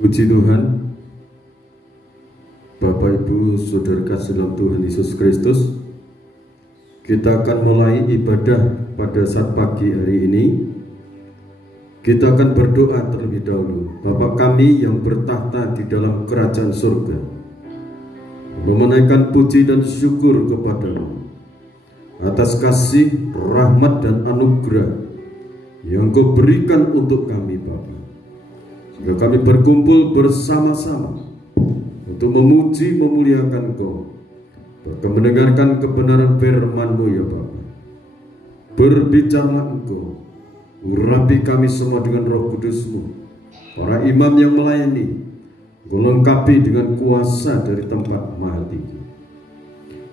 Puji Tuhan, Bapak Ibu Saudara kasih dalam Tuhan Yesus Kristus. Kita akan mulai ibadah pada saat pagi hari ini. Kita akan berdoa terlebih dahulu. Bapa kami yang bertahta di dalam kerajaan surga, menaikkan puji dan syukur kepada-Mu atas kasih, rahmat dan anugerah yang Kau berikan untuk kami, Bapa. Sehingga kami berkumpul bersama-sama untuk memuji, memuliakan Kau, mendengarkan kebenaran firman-Mu, ya Bapa. Berbicara Engkau, urapi kami semua dengan Roh Kudus-Mu. Para imam yang melayani, Engkau lengkapi dengan kuasa dari tempat maha tinggi.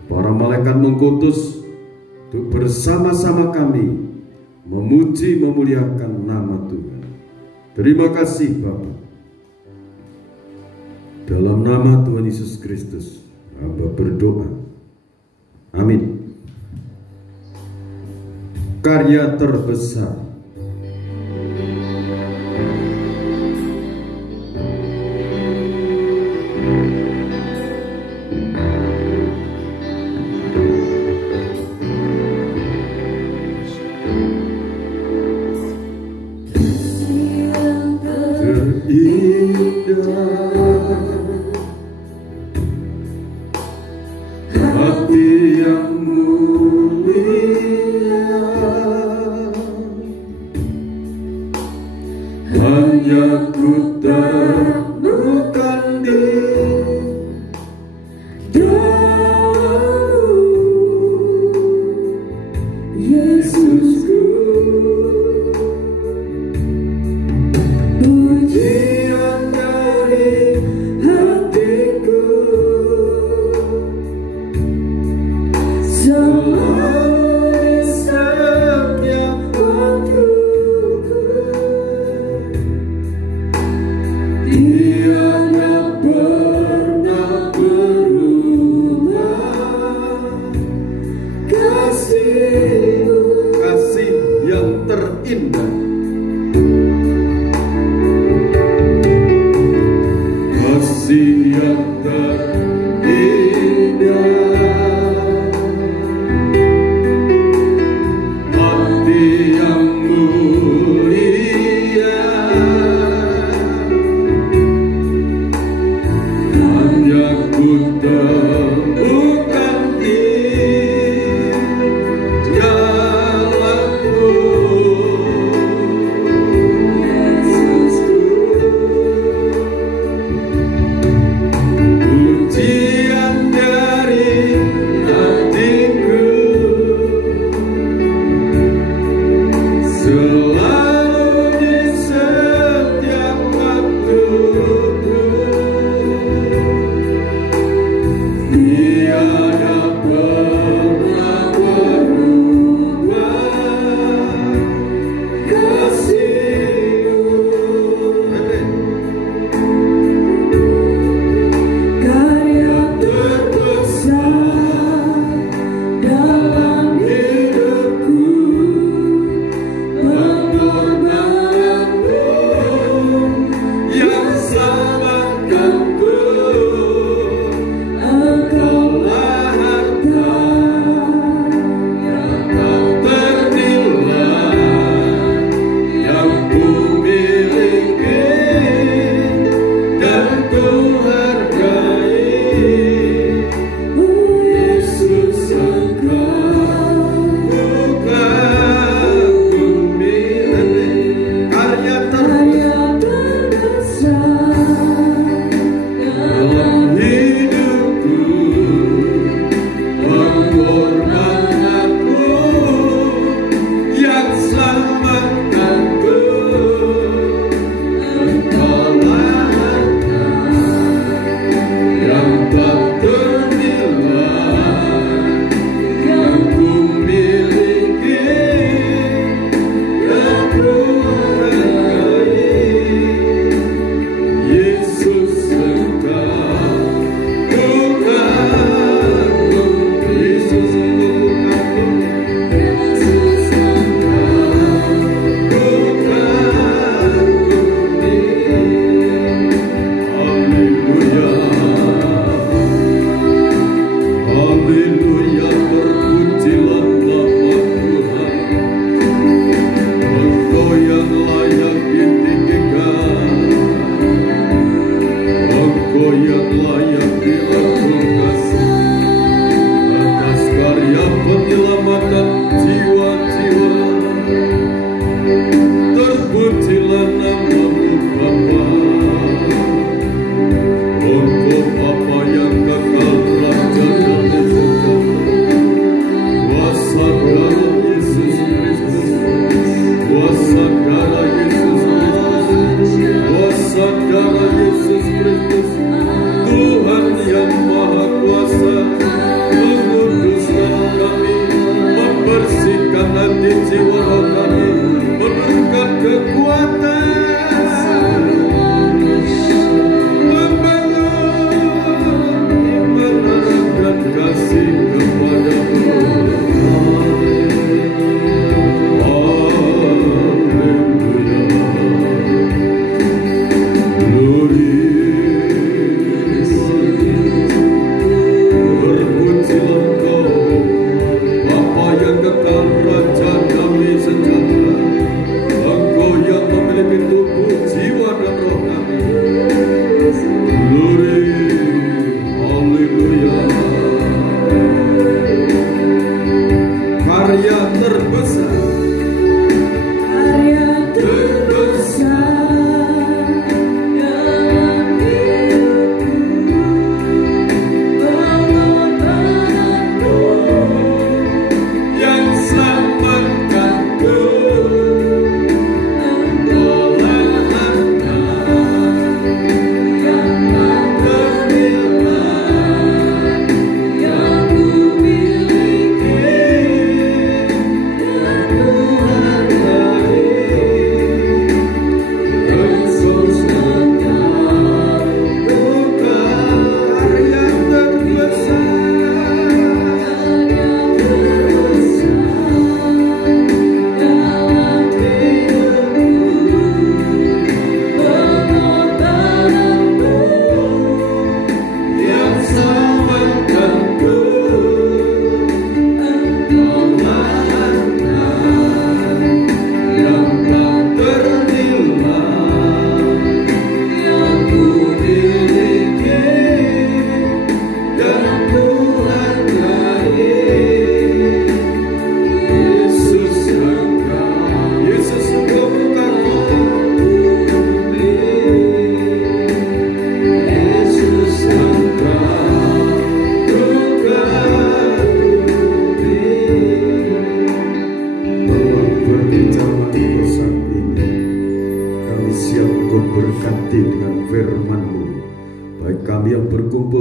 Para malaikat mengkutus untuk bersama-sama kami memuji, memuliakan nama Tuhan. Terima kasih Bapa. Dalam nama Tuhan Yesus Kristus, hamba berdoa. Amin. Karya terbesar. keselamatan jiwa-jiwa. Terpujilah nama-Mu Bapa, Engkau Bapa yang kekal Raja dari sejahtera. Kuasa darah Yesus Kristus, kuasa darah Yesus Kristus, kuasa darah Yesus Kristus, Tuhan yang Maha Kuasa, menguduskan kami, membersihkan hati jiwa roh kami, memberikan kekuatan, membangun iman dan kasih kepada-Mu.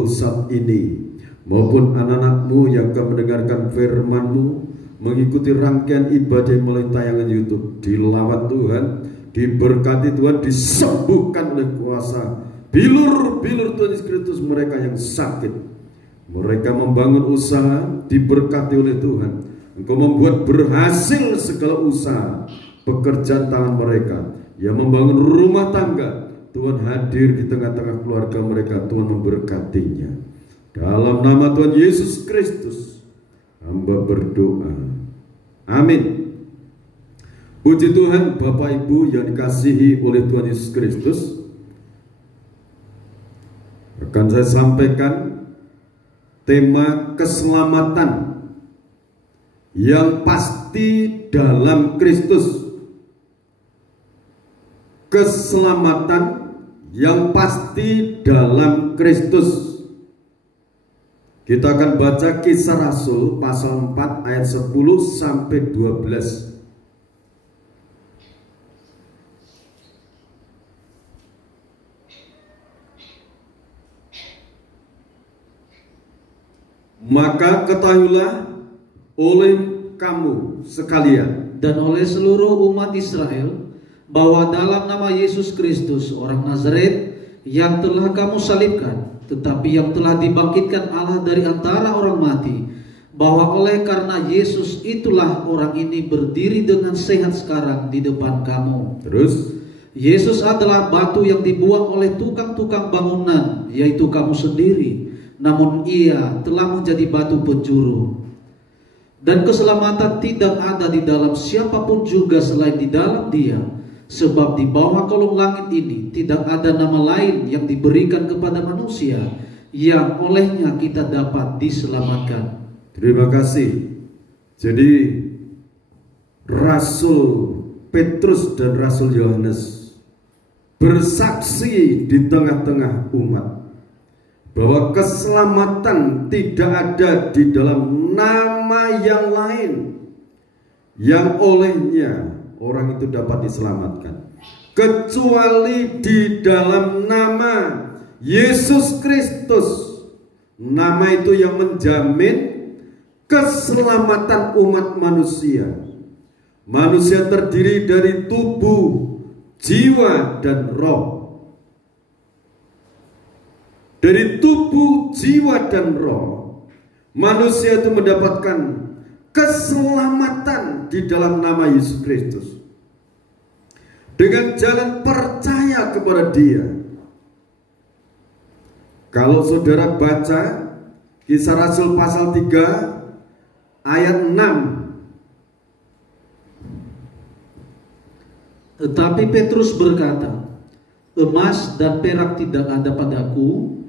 Saat ini maupun anak-anak-Mu yang akan mendengarkan firman-Mu, mengikuti rangkaian ibadah melalui tayangan YouTube, dilawat Tuhan, diberkati Tuhan, disembuhkan oleh kuasa bilur-bilur Tuhan Yesus Kristus mereka yang sakit. Mereka membangun usaha, diberkati oleh Tuhan. Engkau membuat berhasil segala usaha pekerjaan tangan mereka, yang membangun rumah tangga. Tuhan hadir di tengah-tengah keluarga mereka, Tuhan memberkatinya. Dalam nama Tuhan Yesus Kristus, hamba berdoa. Amin. Puji Tuhan, Bapak Ibu yang dikasihi oleh Tuhan Yesus Kristus. Akan saya sampaikan tema keselamatan yang pasti dalam Kristus. Keselamatan yang pasti dalam Kristus. Kita akan baca Kisah Rasul pasal 4 ayat 10 sampai 12. Maka ketahuilah oleh kamu sekalian dan oleh seluruh umat Israel bahwa dalam nama Yesus Kristus orang Nazaret yang telah kamu salibkan, tetapi yang telah dibangkitkan Allah dari antara orang mati, bahwa oleh karena Yesus itulah orang ini berdiri dengan sehat sekarang di depan kamu. Terus, Yesus adalah batu yang dibuang oleh tukang-tukang bangunan, yaitu kamu sendiri, namun ia telah menjadi batu penjuru. Dan keselamatan tidak ada di dalam siapapun juga selain di dalam Dia. Sebab di bawah kolong langit ini tidak ada nama lain yang diberikan kepada manusia yang olehnya kita dapat diselamatkan. Terima kasih. Jadi Rasul Petrus dan Rasul Yohanes bersaksi di tengah-tengah umat bahwa keselamatan tidak ada di dalam nama yang lain yang olehnya orang itu dapat diselamatkan, kecuali di dalam nama Yesus Kristus. Nama itu yang menjamin keselamatan umat manusia. Manusia terdiri dari tubuh, jiwa, dan roh. Dari tubuh, jiwa, dan roh, manusia itu mendapatkan keselamatan di dalam nama Yesus Kristus dengan jalan percaya kepada Dia. Kalau saudara baca Kisah Rasul pasal 3 ayat 6. Tetapi Petrus berkata, emas dan perak tidak ada padaku,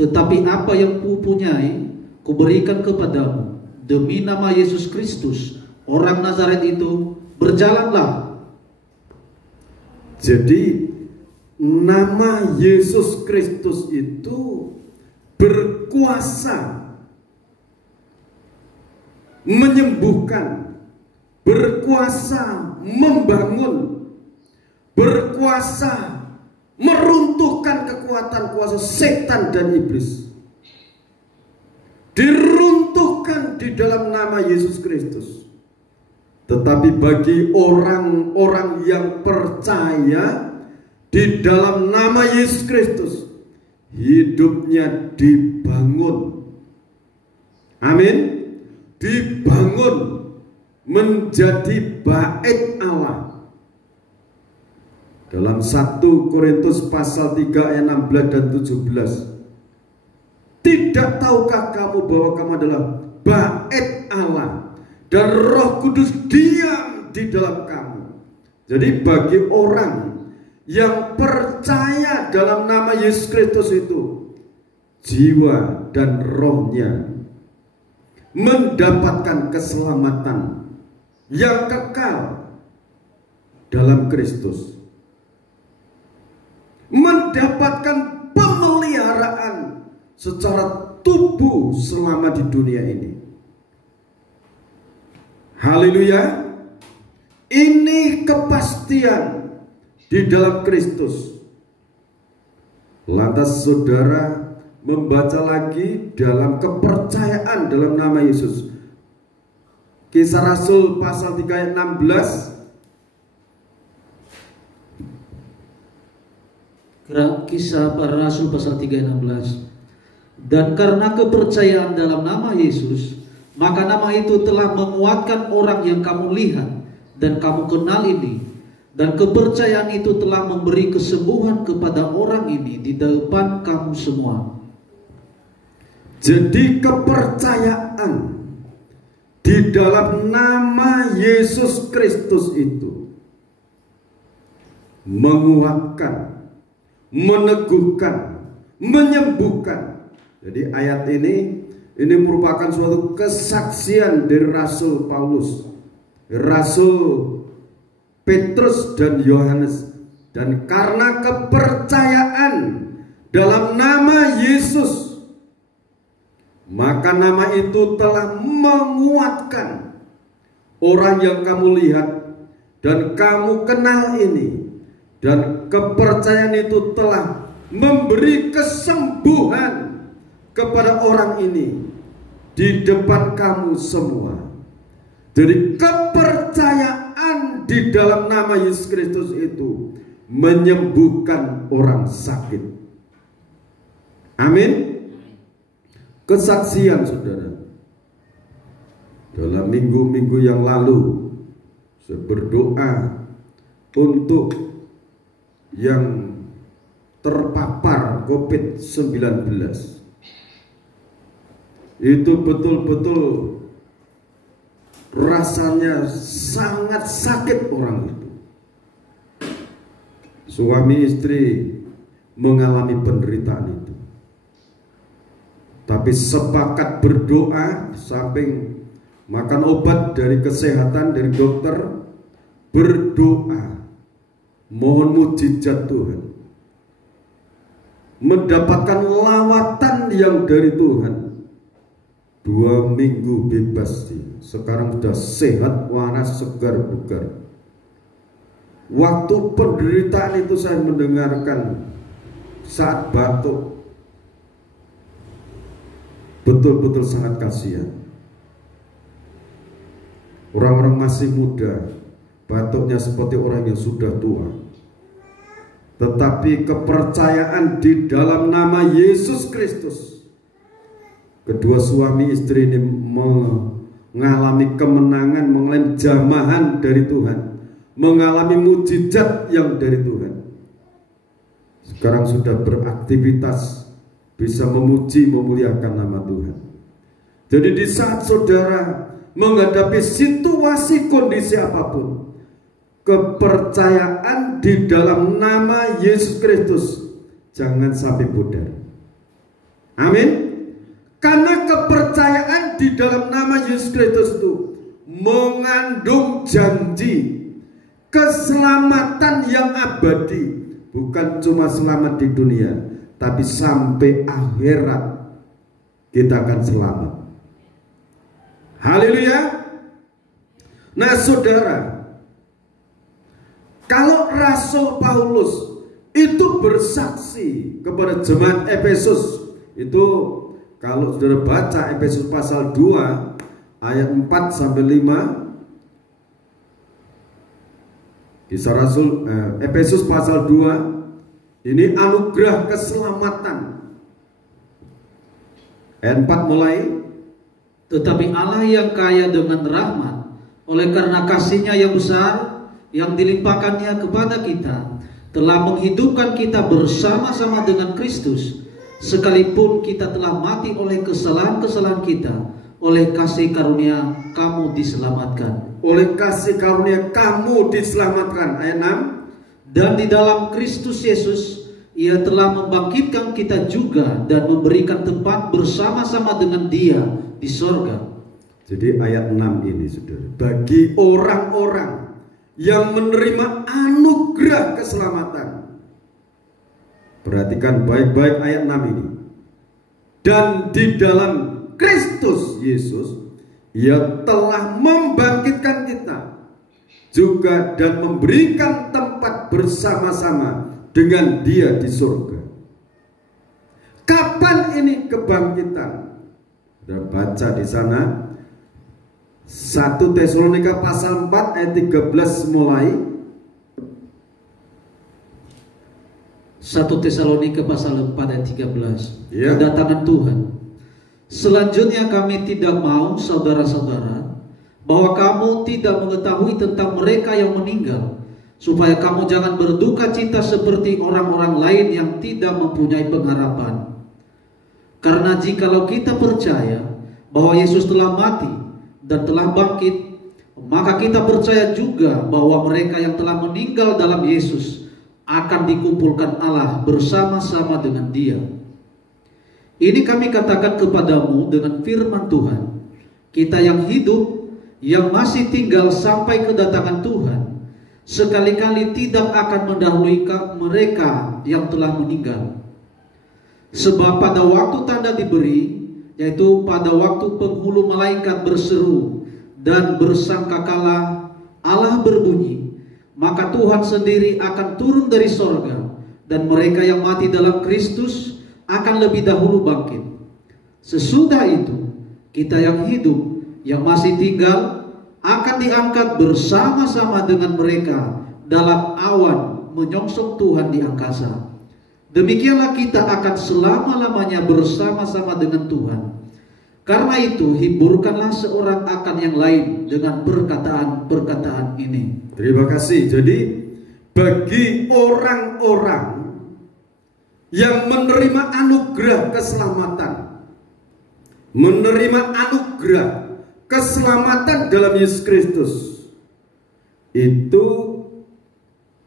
tetapi apa yang kupunyai kuberikan kepadamu. Demi nama Yesus Kristus, orang Nazaret itu, berjalanlah. Jadi nama Yesus Kristus itu berkuasa menyembuhkan, berkuasa membangun, berkuasa meruntuhkan kekuatan kuasa setan dan iblis. Diruntuhkan di dalam nama Yesus Kristus. Tetapi bagi orang-orang yang percaya di dalam nama Yesus Kristus, hidupnya dibangun. Amin. Dibangun menjadi bait Allah. Dalam 1 Korintus pasal 3 ayat 16 dan 17. Tidak tahukah kamu bahwa kamu adalah bait Allah dan Roh Kudus diam di dalam kamu. Jadi bagi orang yang percaya dalam nama Yesus Kristus itu, jiwa dan rohnya mendapatkan keselamatan yang kekal dalam Kristus, mendapatkan pemeliharaan secara tubuh selama di dunia ini. Haleluya. Ini kepastian di dalam Kristus. Lantas saudara membaca lagi dalam kepercayaan dalam nama Yesus. Kisah Rasul pasal 3 ayat 16. Kisah para Rasul pasal 3 ayat 16. Dan karena kepercayaan dalam nama Yesus, maka nama itu telah menguatkan orang yang kamu lihat dan kamu kenal ini. Dan kepercayaan itu telah memberi kesembuhan kepada orang ini di depan kamu semua. Jadi kepercayaan di dalam nama Yesus Kristus itu menguatkan, meneguhkan, menyembuhkan. Jadi ayat ini merupakan suatu kesaksian dari Rasul Paulus, Rasul Petrus dan Yohanes. Dan karena kepercayaan dalam nama Yesus, maka nama itu telah menguatkan orang yang kamu lihat dan kamu kenal ini. Dan kepercayaan itu telah memberi kesembuhan kepada orang ini di depan kamu semua. Jadi kepercayaan di dalam nama Yesus Kristus itu menyembuhkan orang sakit. Amin. Kesaksian saudara, dalam minggu-minggu yang lalu saya berdoa untuk yang terpapar COVID-19. Itu betul-betul rasanya sangat sakit orang itu. Suami istri mengalami penderitaan itu. Tapi sepakat berdoa, samping makan obat dari kesehatan, dari dokter, berdoa, mohon mujizat Tuhan, mendapatkan lawatan yang dari Tuhan. 2 minggu bebas dia. Sekarang sudah sehat, waras, segar, bugar. Waktu penderitaan itu saya mendengarkan saat batuk, betul-betul sangat kasihan. Orang-orang masih muda, batuknya seperti orang yang sudah tua. Tetapi kepercayaan di dalam nama Yesus Kristus, kedua suami istri ini mengalami kemenangan, mengalami jamahan dari Tuhan, mengalami mujizat yang dari Tuhan. Sekarang sudah beraktivitas, bisa memuji, memuliakan nama Tuhan. Jadi di saat saudara menghadapi situasi kondisi apapun, kepercayaan di dalam nama Yesus Kristus jangan sampai pudar. Amin. Karena kepercayaan di dalam nama Yesus Kristus itu mengandung janji keselamatan yang abadi. Bukan cuma selamat di dunia, tapi sampai akhirat kita akan selamat. Haleluya. Nah saudara, kalau Rasul Paulus itu bersaksi kepada jemaat Efesus, itu kalau saudara baca Efesus pasal 2 ayat 4 sampai 5, Kisah Rasul Efesus pasal 2, ini anugerah keselamatan. Ayat 4 mulai. Tetapi Allah yang kaya dengan rahmat, oleh karena kasih-Nya yang besar yang dilimpahkannya kepada kita, telah menghidupkan kita bersama-sama dengan Kristus, sekalipun kita telah mati oleh kesalahan-kesalahan kita. Oleh kasih karunia kamu diselamatkan. Oleh kasih karunia kamu diselamatkan. Ayat 6. Dan di dalam Kristus Yesus Ia telah membangkitkan kita juga dan memberikan tempat bersama-sama dengan Dia di sorga. Jadi ayat 6 ini saudara, bagi orang-orang yang menerima anugerah keselamatan. Perhatikan baik-baik ayat 6 ini. Dan di dalam Kristus Yesus Ia telah membangkitkan kita juga dan memberikan tempat bersama-sama dengan Dia di surga. Kapan ini kebangkitan? Sudah baca di sana 1 Tesalonika pasal 4 ayat 13 mulai. 1 Tesalonika pasal 4 ayat 13. Ya. Kedatangan Tuhan. Selanjutnya kami tidak mau, saudara-saudara, bahwa kamu tidak mengetahui tentang mereka yang meninggal, supaya kamu jangan berduka cita seperti orang-orang lain yang tidak mempunyai pengharapan. Karena jikalau kita percaya bahwa Yesus telah mati dan telah bangkit, maka kita percaya juga bahwa mereka yang telah meninggal dalam Yesus akan dikumpulkan Allah bersama-sama dengan Dia. Ini kami katakan kepadamu dengan firman Tuhan, kita yang hidup, yang masih tinggal sampai kedatangan Tuhan, sekali-kali tidak akan mendahului mereka yang telah meninggal. Sebab pada waktu tanda diberi, yaitu pada waktu penghulu malaikat berseru dan bersangkakala Allah berbunyi, maka Tuhan sendiri akan turun dari sorga, dan mereka yang mati dalam Kristus akan lebih dahulu bangkit. Sesudah itu, kita yang hidup, yang masih tinggal, akan diangkat bersama-sama dengan mereka dalam awan menyongsong Tuhan di angkasa. Demikianlah kita akan selama-lamanya bersama-sama dengan Tuhan. Karena itu, hiburkanlah seorang akan yang lain dengan perkataan-perkataan ini. Terima kasih. Jadi bagi orang-orang yang menerima anugerah keselamatan, menerima anugerah keselamatan dalam Yesus Kristus, itu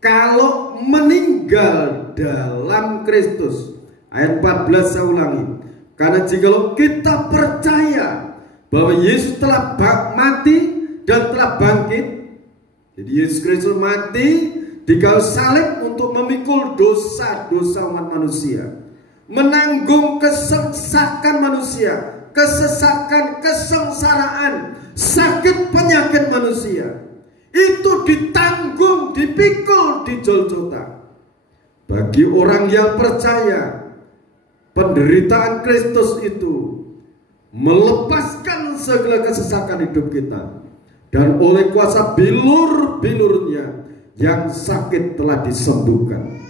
kalau meninggal dalam Kristus, ayat 14 saya ulangi, karena jikalau kita percaya bahwa Yesus telah mati dan telah bangkit. Jadi Yesus Kristus mati di kayu salib untuk memikul dosa-dosa umat manusia, menanggung kesesakan manusia, kesesakan, kesengsaraan, sakit penyakit manusia. Itu ditanggung, dipikul di Golgota. Bagi orang yang percaya, penderitaan Kristus itu melepaskan segala kesesakan hidup kita. Dan oleh kuasa bilur-bilurnya yang sakit telah disembuhkan.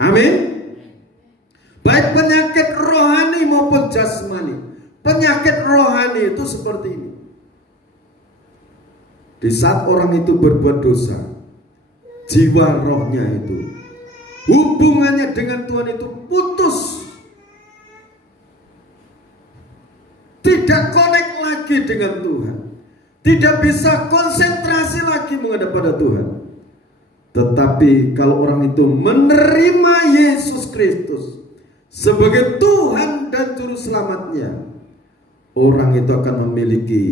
Amin. Baik penyakit rohani maupun jasmani. Penyakit rohani itu seperti ini. Di saat orang itu berbuat dosa, jiwa rohnya itu, hubungannya dengan Tuhan itu putus. Tidak connect lagi dengan Tuhan. Tidak bisa konsentrasi lagi menghadap pada Tuhan. Tetapi kalau orang itu menerima Yesus Kristus sebagai Tuhan dan Juru Selamatnya, orang itu akan memiliki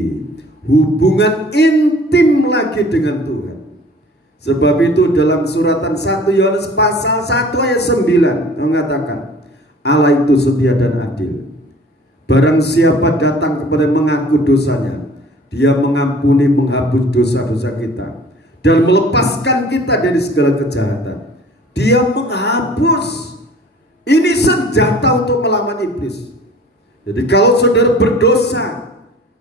hubungan intim lagi dengan Tuhan. Sebab itu dalam suratan 1 Yohanes pasal 1 ayat 9 mengatakan, Allah itu setia dan adil. Barang siapa datang kepada mengaku dosanya, Dia mengampuni, menghapus dosa-dosa kita dan melepaskan kita dari segala kejahatan. Dia menghapus. Ini senjata untuk melawan iblis. Jadi kalau saudara berdosa,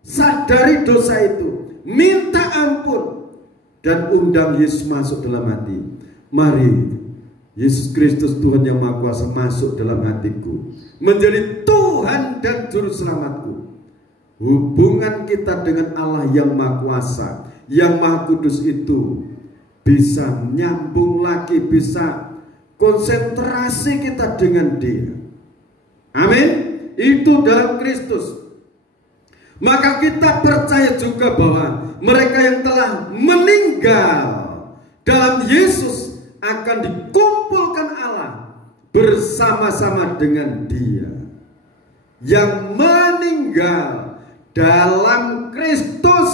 sadari dosa itu, minta ampun, dan undang Yesus masuk dalam hati. Mari Yesus Kristus Tuhan yang Maha Kuasa masuk dalam hatiku, menjadi Tuhan dan Juru Selamatku. Hubungan kita dengan Allah yang Maha Kuasa, yang Maha Kudus itu bisa nyambung lagi, bisa konsentrasi kita dengan Dia. Amin. Itu dalam Kristus. Maka kita percaya juga bahwa mereka yang telah meninggal dalam Yesus akan dikumpulkan Allah bersama-sama dengan Dia. Yang meninggal dalam Kristus,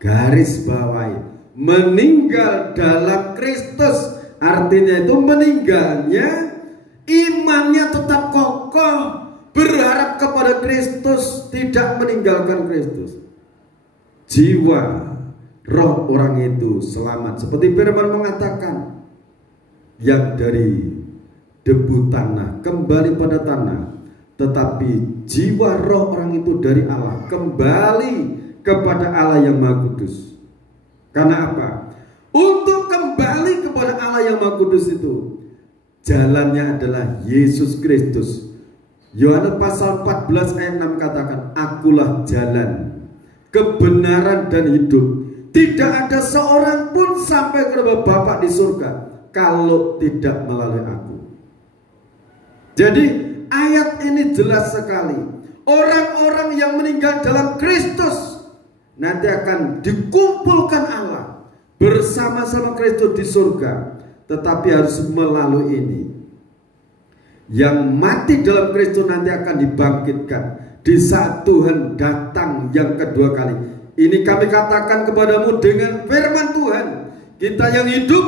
garis bawahi, meninggal dalam Kristus, artinya itu meninggalnya imannya tetap kokoh, berharap kepada Kristus, tidak meninggalkan Kristus. Jiwa, roh orang itu selamat. Seperti firman mengatakan, yang dari debu tanah kembali pada tanah, tetapi jiwa roh orang itu dari Allah kembali kepada Allah yang Maha Kudus. Karena apa? Untuk kembali kepada Allah yang Maha Kudus itu, jalannya adalah Yesus Kristus. Yohanes pasal 14 ayat 6 katakan, Akulah jalan, kebenaran dan hidup. Tidak ada seorang pun sampai kepada Bapa di surga kalau tidak melalui aku. Jadi ayat ini jelas sekali. Orang-orang yang meninggal dalam Kristus nanti akan dikumpulkan Allah bersama-sama Kristus di surga. Tetapi harus melalui ini. Yang mati dalam Kristus nanti akan dibangkitkan di saat Tuhan datang yang kedua kali. Ini kami katakan kepadamu dengan firman Tuhan. Kita yang hidup,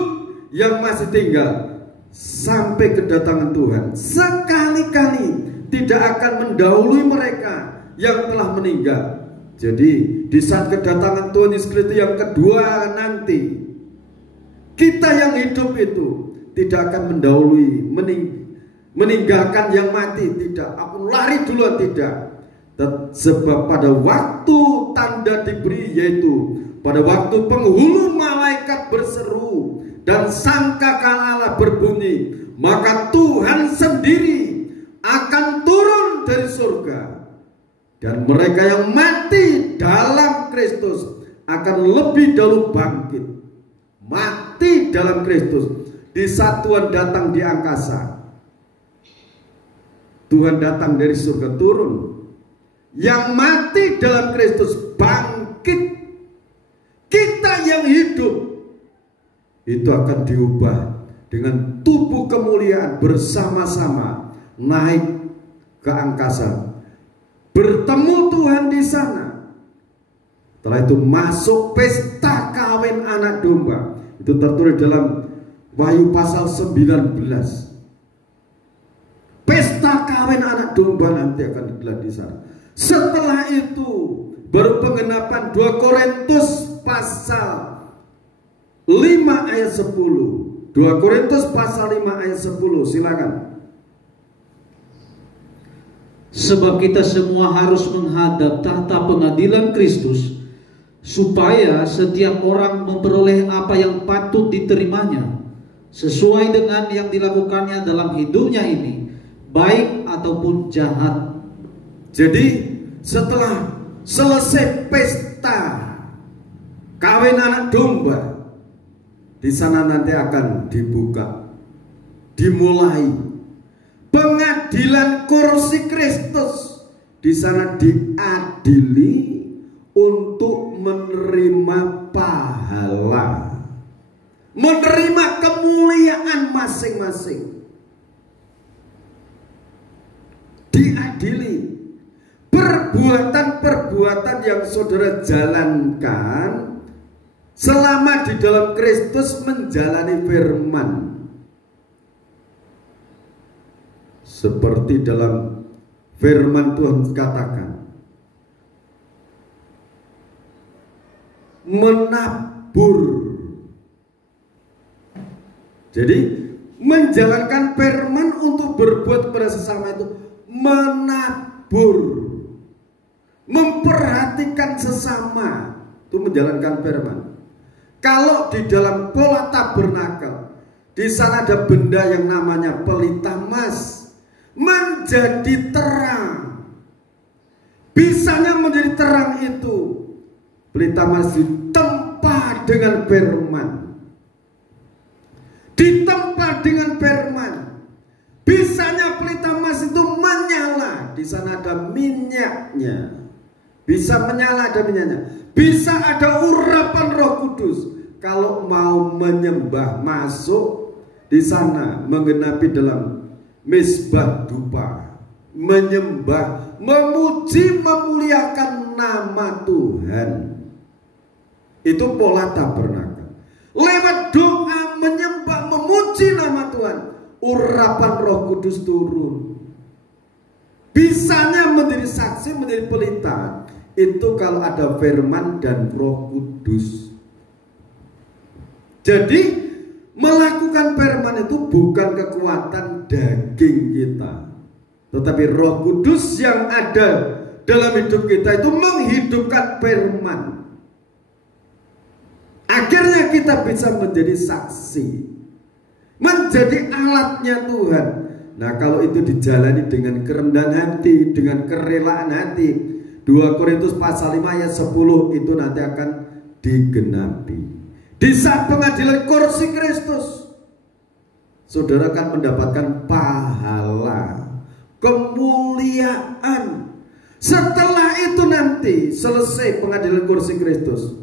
yang masih tinggal, sampai kedatangan Tuhan, sekali-kali tidak akan mendahului mereka yang telah meninggal. Jadi di saat kedatangan Tuhan Yesus Kristus yang kedua nanti, kita yang hidup itu tidak akan mendahului, meninggalkan yang mati, tidak. Aku lari duluan, tidak. Sebab pada waktu tanda diberi, yaitu pada waktu penghulu malaikat berseru dan sangkakala Allah berbunyi, maka Tuhan sendiri akan turun dari surga, dan mereka yang mati dalam Kristus akan lebih dahulu bangkit. Mati dalam Kristus di saat Tuhan datang di angkasa. Tuhan datang dari surga turun. Yang mati dalam Kristus bangkit. Kita yang hidup itu akan diubah dengan tubuh kemuliaan bersama-sama naik ke angkasa bertemu Tuhan di sana. Setelah itu masuk pesta kawin anak domba. Itu tertulis dalam Wahyu pasal 19. Pesta kawin anak domba nanti akan digelar di sana. Setelah itu baru penggenapan 2 Korintus pasal 5 ayat 10. 2 Korintus pasal 5 ayat 10. Silakan. Sebab kita semua harus menghadap tahta pengadilan Kristus, supaya setiap orang memperoleh apa yang patut diterimanya sesuai dengan yang dilakukannya dalam hidupnya ini, baik ataupun jahat. Jadi setelah selesai pesta kawin anak domba, di sana nanti akan dibuka, dimulai pengadilan kursi Kristus. Di sana diadili untuk menerima pahala, menerima kemuliaan masing-masing. Diadili perbuatan-perbuatan yang saudara jalankan selama di dalam Kristus menjalani firman. Seperti dalam firman Tuhan katakan, menabur. Jadi menjalankan firman untuk berbuat kepada sesama itu menabur, memperhatikan sesama, itu menjalankan firman. Kalau di dalam pola tabernakel, di sana ada benda yang namanya pelita emas, menjadi terang. Bisanya menjadi terang itu pelita emas ditempa dengan firman. Ditempa dengan firman. Bisanya pelita emas itu menyala. Di sana ada minyaknya. Bisa menyala, ada minyaknya. Bisa ada urapan Roh Kudus. Kalau mau menyembah, masuk di sana menggenapi dalam misbah dupa, menyembah, memuji, memuliakan nama Tuhan. Itu pola tabernakel. Lewat doa, menyembah, memuji nama Tuhan, urapan Roh Kudus turun. Bisanya menjadi saksi, menjadi pelita, itu kalau ada firman dan Roh Kudus. Jadi melakukan firman itu bukan kekuatan daging kita, tetapi Roh Kudus yang ada dalam hidup kita itu menghidupkan firman. Akhirnya kita bisa menjadi saksi, menjadi alatnya Tuhan. Nah, kalau itu dijalani dengan kerendahan hati, dengan kerelaan hati, 2 Korintus pasal 5 ayat 10 itu nanti akan digenapi. Di saat pengadilan kursi Kristus, saudara akan mendapatkan pahala, kemuliaan. Setelah itu nanti selesai pengadilan kursi Kristus,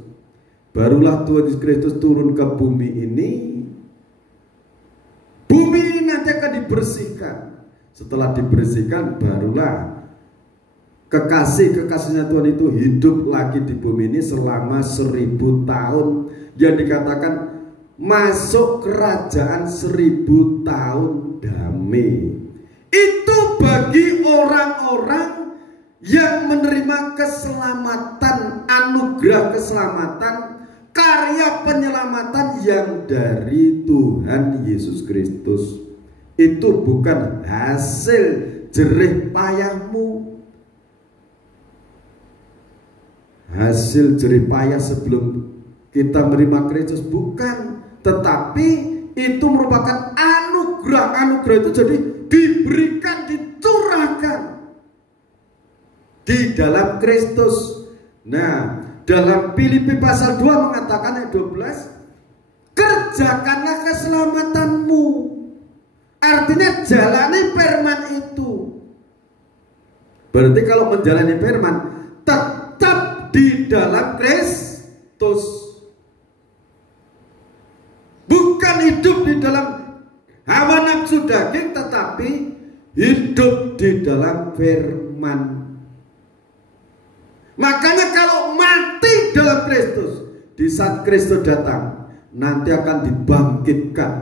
barulah Tuhan Yesus Kristus turun ke bumi ini. Bumi ini nanti akan dibersihkan. Setelah dibersihkan, barulah kekasih-kekasihnya Tuhan itu hidup lagi di bumi ini selama 1000 tahun. Yang dikatakan masuk kerajaan 1000 tahun damai. Itu bagi orang-orang yang menerima keselamatan, anugerah keselamatan, karya penyelamatan yang dari Tuhan Yesus Kristus. Itu bukan hasil jerih payahmu, hasil jerih payah sebelum kita menerima Kristus, bukan. Tetapi itu merupakan anugerah. Anugerah itu jadi diberikan, dicurahkan di dalam Kristus. Nah, dalam Filipi pasal 2 mengatakan ayat 12, kerjakanlah keselamatanmu. Artinya jalani firman itu. Berarti kalau menjalani firman, tetap di dalam Kristus. Bukan hidup di dalam hawa nafsu daging, tetapi hidup di dalam firman. Makanya kalau mati dalam Kristus, di saat Kristus datang, nanti akan dibangkitkan.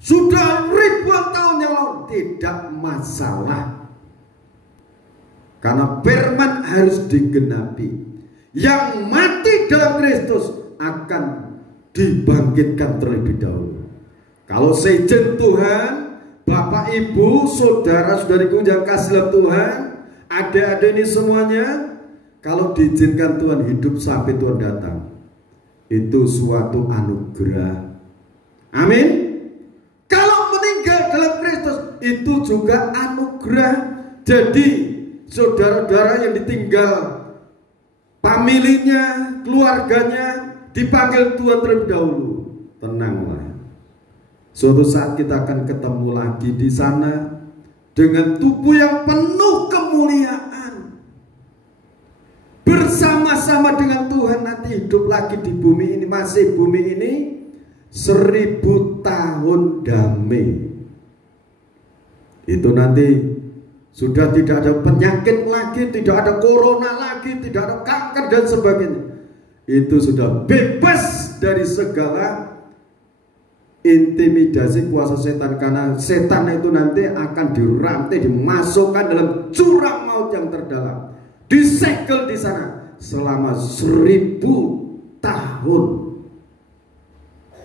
Sudah ribuan tahun yang lalu, tidak masalah. Karena firman harus digenapi. Yang mati dalam Kristus akan dibangkitkan terlebih dahulu. Kalau sejen Tuhan, Bapak, Ibu, saudara-saudariku yang kasih dalam Tuhan, adik-adik ini semuanya, kalau diizinkan Tuhan hidup sampai Tuhan datang, itu suatu anugerah. Amin. Kalau meninggal dalam Kristus, itu juga anugerah. Jadi saudara-saudara yang ditinggal familinya, keluarganya, dipanggil Tuhan terlebih dahulu, tenanglah. Suatu saat kita akan ketemu lagi di sana dengan tubuh yang penuh kemuliaan, bersama-sama dengan Tuhan nanti hidup lagi di bumi ini. Masih bumi ini 1000 tahun damai. Itu nanti sudah tidak ada penyakit lagi, tidak ada corona lagi, tidak ada kanker dan sebagainya. Itu sudah bebas dari segala intimidasi kuasa setan, karena setan itu nanti akan dirantai, dimasukkan dalam jurang maut yang terdalam, disegel di sana selama 1000 tahun.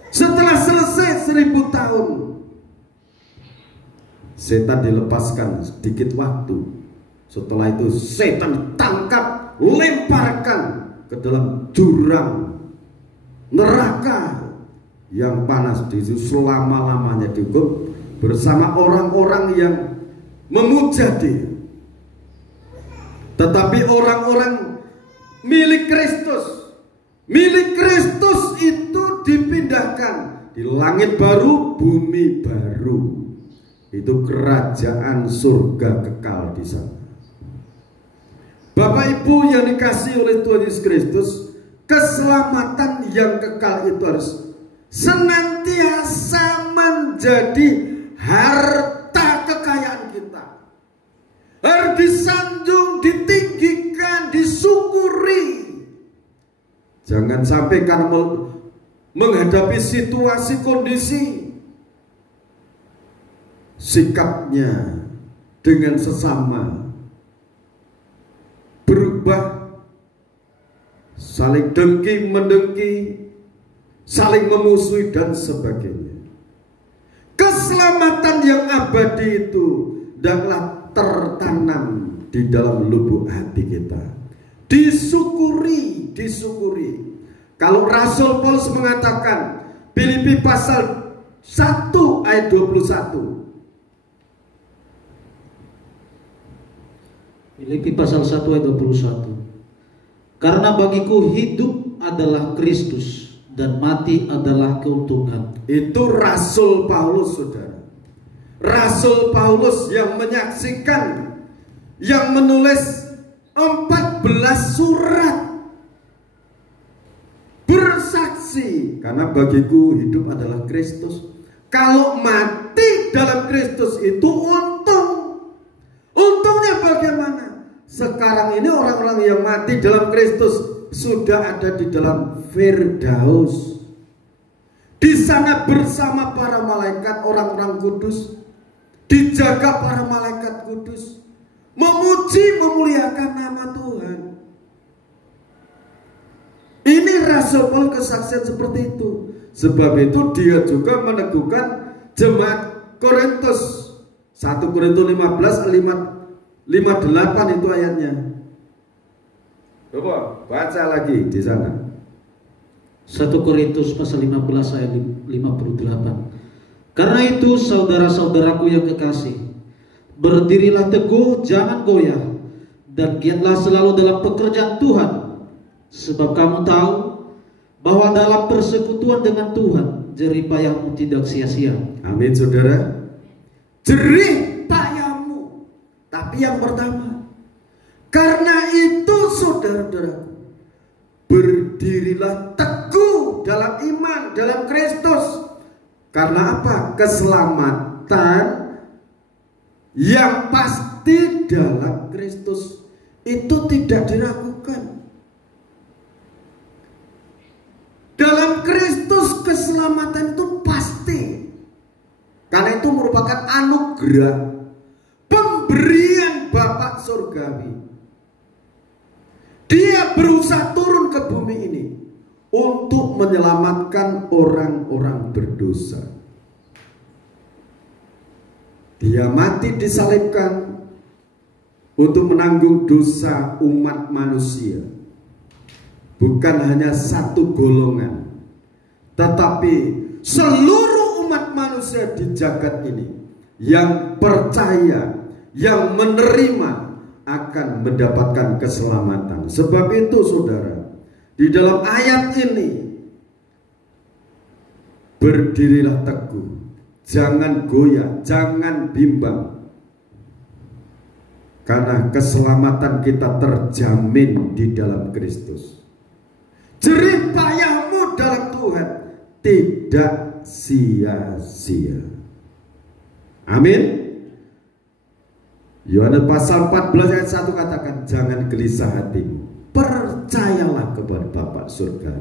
Setelah selesai 1000 tahun, setan dilepaskan sedikit waktu. Setelah itu setan ditangkap, lemparkan ke dalam jurang neraka yang panas, di situ selama-lamanya dihukum bersama orang-orang yang memuja dia. Tetapi orang-orang milik Kristus itu dipindahkan di langit baru, bumi baru. Itu kerajaan surga kekal di sana. Bapak Ibu yang dikasihi oleh Tuhan Yesus Kristus, keselamatan yang kekal itu harus senantiasa menjadi harta kekayaan kita. Harus disanjung, ditinggikan, disyukuri. Jangan sampai karena menghadapi situasi kondisi, sikapnya dengan sesama berubah, saling dengki mendengki, saling memusuhi dan sebagainya. Keselamatan yang abadi itu hendaklah tertanam di dalam lubuk hati kita. Disyukuri. Kalau Rasul Paulus mengatakan, Filipi pasal 1 ayat 21. Filipi pasal 1 ayat 21. Karena bagiku hidup adalah Kristus dan mati adalah keuntungan. Itu Rasul Paulus, saudara. Rasul Paulus yang menyaksikan, yang menulis 14 surat, bersaksi, karena bagiku hidup adalah Kristus. Kalau mati dalam Kristus itu untung. Untungnya bagaimana? Sekarang ini orang-orang yang mati dalam Kristus sudah ada di dalam Firdaus. Di sana bersama para malaikat, orang-orang kudus, dijaga para malaikat kudus, memuji memuliakan nama Tuhan. Ini Rasul Paulus kesaksian seperti itu. Sebab itu dia juga meneguhkan jemaat Korintus. 1 Korintus 15:58 itu ayatnya. Coba baca lagi di sana. 1 Korintus pasal 15 ayat 58. Karena itu saudara-saudaraku yang kekasih, berdirilah teguh, jangan goyah, dan giatlah selalu dalam pekerjaan Tuhan, sebab kamu tahu bahwa dalam persekutuan dengan Tuhan jerih payahmu tidak sia-sia. Amin, saudara. Jerih payahmu. Tapi yang pertama, karena itu saudara-saudara, berdirilah teguh dalam iman, dalam Kristus. Karena apa? Keselamatan yang pasti dalam Kristus itu tidak diragukan. keselamatan itu pasti. Karena itu merupakan anugerah, pemberian Bapa surgawi. Dia berusaha turun ke bumi ini untuk menyelamatkan orang-orang berdosa. Dia mati disalibkan untuk menanggung dosa umat manusia. Bukan hanya satu golongan, tetapi seluruh umat manusia di jagat ini yang percaya, yang menerima akan mendapatkan keselamatan. Sebab itu saudara, di dalam ayat ini berdirilah teguh, jangan goyah, jangan bimbang. Karena keselamatan kita terjamin di dalam Kristus. Jerih payahmu dalam Tuhan tidak sia-sia. Amin. Yohanes pasal 14 ayat 1 katakan, jangan gelisah hatimu, percayalah kepada Bapa surga,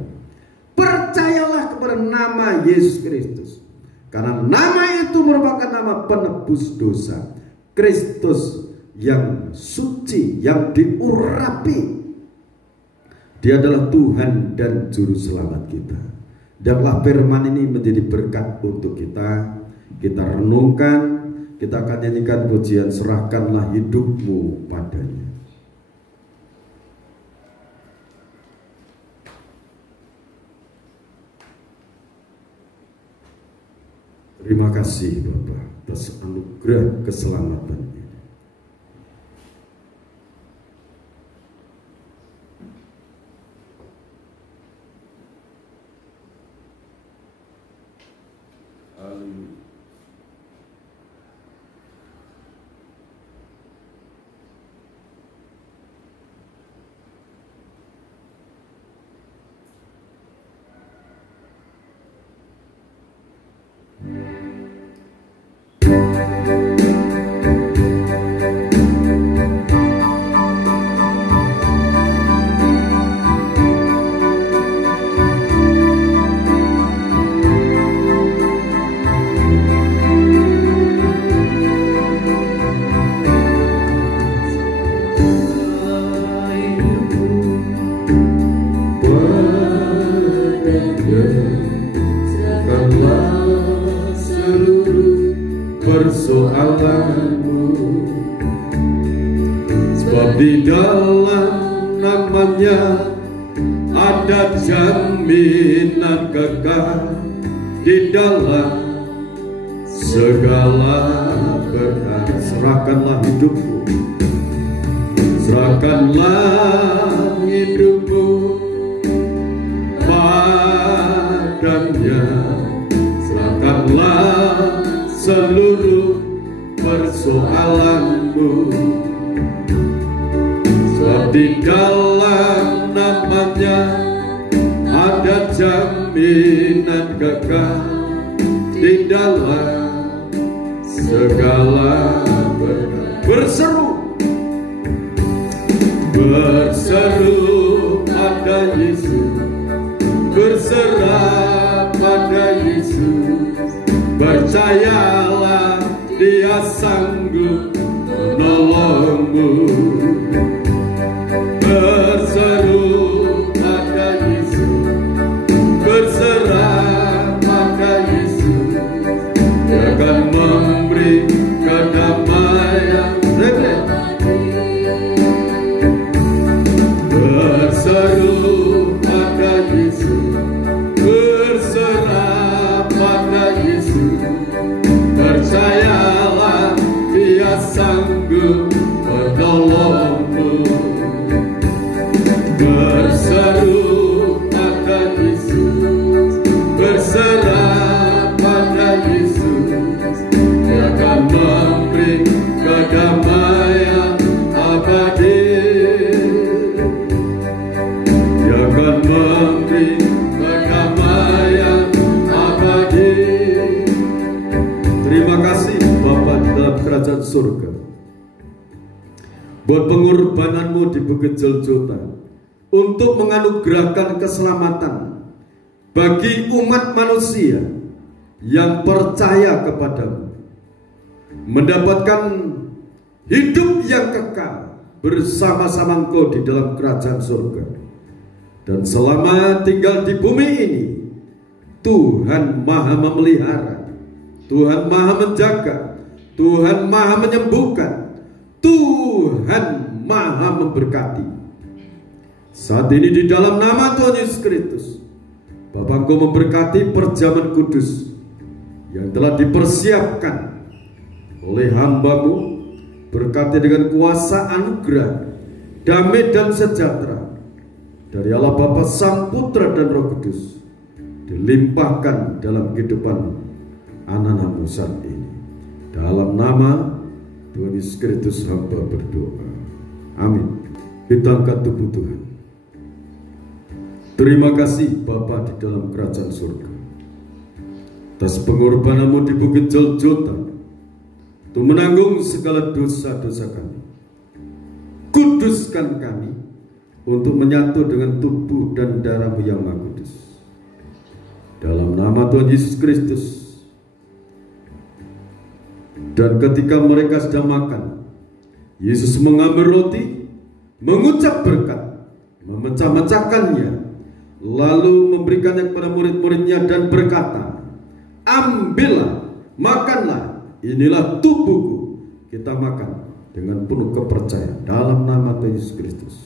percayalah kepada nama Yesus Kristus, karena nama itu merupakan nama penebus dosa. Kristus yang suci, yang diurapi, Dia adalah Tuhan dan Juru Selamat kita. Biarlah firman ini menjadi berkat untuk kita. Kita renungkan, kita akan nyanyikan pujian serahkanlah hidupmu padanya. Terima kasih Bapa atas anugerah keselamatan ini. Persoalanmu, sebab di dalam namanya ada jaminan kekal, di dalam segala berkat. Serahkanlah hidupmu, serahkanlah hidupmu padanya, serahkanlah seluruh persoalanmu, sebab di dalam namanya ada jaminan kekal, di dalam segala berkat. Berseru, berseru pada Yesus, berserah pada Yesus. Percayalah Dia sanggup menolongmu. Berseru pada Yesus, berserah pada Yesus. Dia akan memberi kedamaian. Berseru pada Yesus, berserah pada Yesus. Percayalah Dia sanggup menolongmu. Berseru pada Yesus, berserah pada Yesus. Dia akan memberi kedamaian abadi. Dia akan memberi kedamaian abadi. Terima kasih Bapa di dalam kerajaan surga, buat pengorbananmu di Bukit Joljota untuk menganugerahkan keselamatan bagi umat manusia yang percaya kepadamu, mendapatkan hidup yang kekal bersama-sama Engkau di dalam kerajaan surga. Dan selama tinggal di bumi ini, Tuhan maha memelihara, Tuhan maha menjaga, Tuhan maha menyembuhkan, Tuhan maha memberkati. Saat ini di dalam nama Tuhan Yesus Kristus, Bapa, Engkau memberkati perjamuan kudus yang telah dipersiapkan oleh hamba-Mu. Berkati dengan kuasa anugerah, damai dan sejahtera dari Allah Bapa, Sang Putra dan Roh Kudus dilimpahkan dalam kehidupan anak-anak-Mu saat ini. Dalam nama Tuhan Yesus Kristus hamba berdoa. Amin. Kita angkat tubuh Tuhan. Terima kasih Bapa di dalam kerajaan surga, atas pengorbanan-Mu di Bukit Golgota untuk menanggung segala dosa-dosa kami. Kuduskan kami untuk menyatu dengan tubuh dan darah-Mu yang Maha Kudus. Dalam nama Tuhan Yesus Kristus. Dan ketika mereka sedang makan, Yesus mengambil roti, mengucap berkat, memecah-mecahkannya, lalu memberikannya kepada murid-muridnya dan berkata, ambillah, makanlah, inilah tubuhku. Kita makan dengan penuh kepercayaan dalam nama Tuhan Yesus Kristus.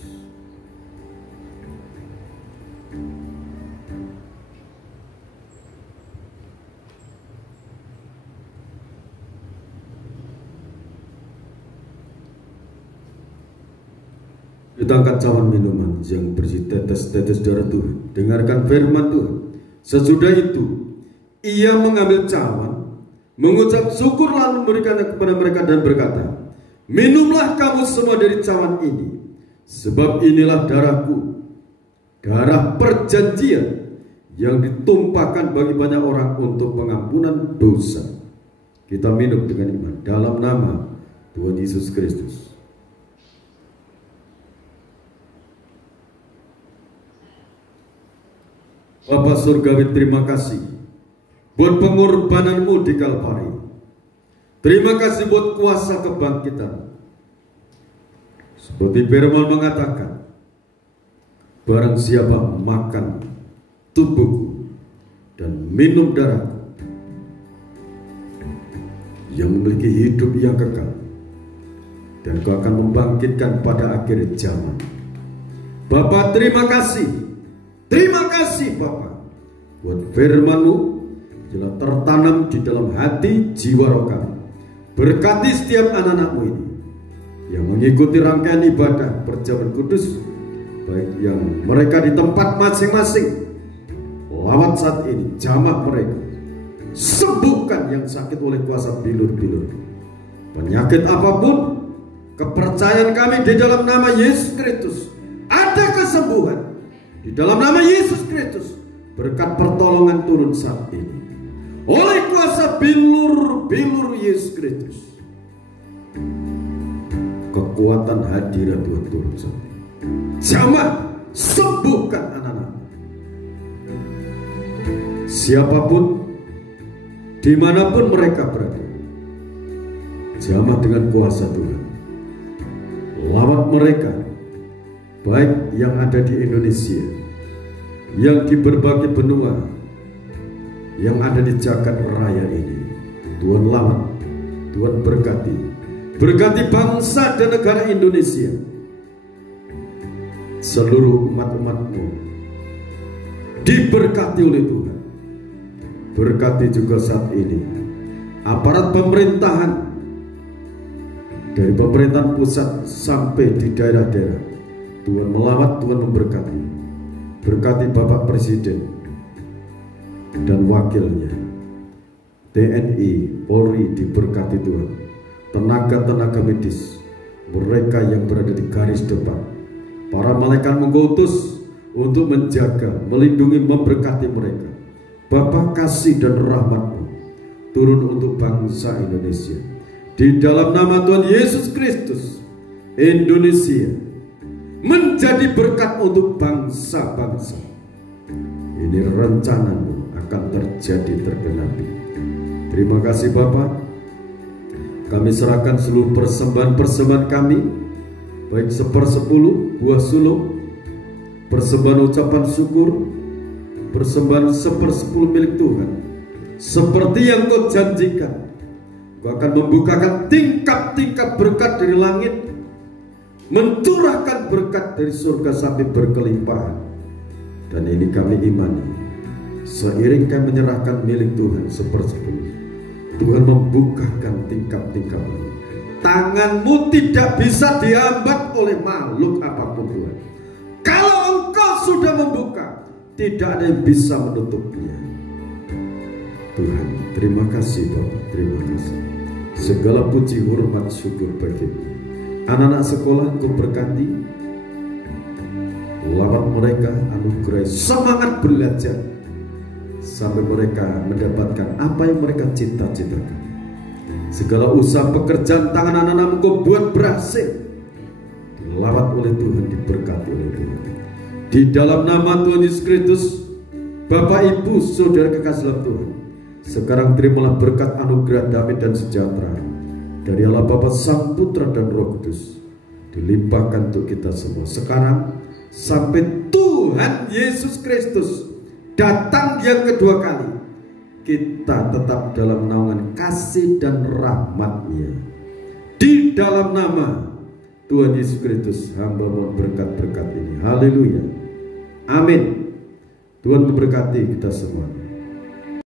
Kita angkat cawan minuman yang berisi tetes-tetes darah Tuhan. Dengarkan firman Tuhan. Sesudah itu, ia mengambil cawan, mengucap syukur lalu memberikannya kepada mereka dan berkata, minumlah kamu semua dari cawan ini, sebab inilah darahku, darah perjanjian yang ditumpahkan bagi banyak orang untuk pengampunan dosa. Kita minum dengan iman dalam nama Tuhan Yesus Kristus. Bapa surgawi, terima kasih buat pengorbanan-Mu di Kalvari. Terima kasih buat kuasa kebangkitan. Seperti firman mengatakan, barang siapa makan tubuhku dan minum darahku, yang memiliki hidup yang kekal, dan Kau akan membangkitkan pada akhir zaman. Bapa, terima kasih. Terima kasih Bapa buat firman-Mu telah tertanam di dalam hati jiwa roh kami. Berkati setiap anak-anak-Mu ini yang mengikuti rangkaian ibadah perjamuan kudus, baik yang mereka di tempat masing-masing, lawat saat ini, jamah mereka. Sembuhkan yang sakit oleh kuasa bilur-bilur, penyakit apapun. Kepercayaan kami di dalam nama Yesus Kristus ada kesembuhan. Di dalam nama Yesus Kristus, berkat pertolongan turun saat ini oleh kuasa bilur-bilur Yesus Kristus. Kekuatan hadirat Tuhan turun saat ini. Jamah, sembuhkan anak-anak. Siapapun, dimanapun mereka berada, jamah dengan kuasa Tuhan. Lawat mereka, baik yang ada di Indonesia, yang di berbagai benua, yang ada di jagat raya ini. Tuhan lawat, Tuhan berkati. Berkati bangsa dan negara Indonesia, seluruh umat-umat-Mu diberkati oleh Tuhan. Berkati juga saat ini aparat pemerintahan, dari pemerintahan pusat sampai di daerah-daerah. Tuhan melawat, Tuhan memberkati. Berkati Bapak Presiden dan wakilnya, TNI, Polri diberkati Tuhan. Tenaga-tenaga medis, mereka yang berada di garis depan, para malaikat mengutus untuk menjaga, melindungi, memberkati mereka. Bapa, kasih dan rahmat-Mu turun untuk bangsa Indonesia. Di dalam nama Tuhan Yesus Kristus, Indonesia menjadi berkat untuk bangsa-bangsa. ini rencana-Mu akan terjadi, tergenapi. Terima kasih Bapa. Kami serahkan seluruh persembahan-persembahan kami, baik 1/10 buah sulung, persembahan ucapan syukur, persembahan 1/10 milik Tuhan. Seperti yang Kau janjikan, Kau akan membukakan tingkap-tingkap berkat dari langit, mencurahkan berkat dari surga sampai berkelimpahan. Dan ini kami imani, seiring kami menyerahkan milik Tuhan 1/10, Tuhan membukakan tingkap-tingkap. Tangan-Mu tidak bisa dihambat oleh makhluk apapun Tuhan. Kalau Engkau sudah membuka, tidak ada yang bisa menutupnya. Tuhan, terima kasih Bapak, terima kasih. Segala puji, hormat, syukur bagi-Mu. Anak-anak sekolah Engkau berkati, lawat mereka, anugerah semangat belajar sampai mereka mendapatkan apa yang mereka cita-citakan. Segala usaha pekerjaan tangan anak-anak Engkau buat berhasil, dilawat oleh Tuhan, diberkati oleh Tuhan. Di dalam nama Tuhan Yesus Kristus, Bapak, Ibu, Saudara kekasih dalam Tuhan, sekarang terimalah berkat, anugerah, damai dan sejahtera dari Allah Bapa, Sang Putra dan Roh Kudus, dilimpahkan untuk kita semua sekarang sampai Tuhan Yesus Kristus datang yang kedua kali. Kita tetap dalam naungan kasih dan rahmat-Nya. Di dalam nama Tuhan Yesus Kristus, hamba mohon berkat-berkat ini. Haleluya. Amin. Tuhan memberkati kita semua.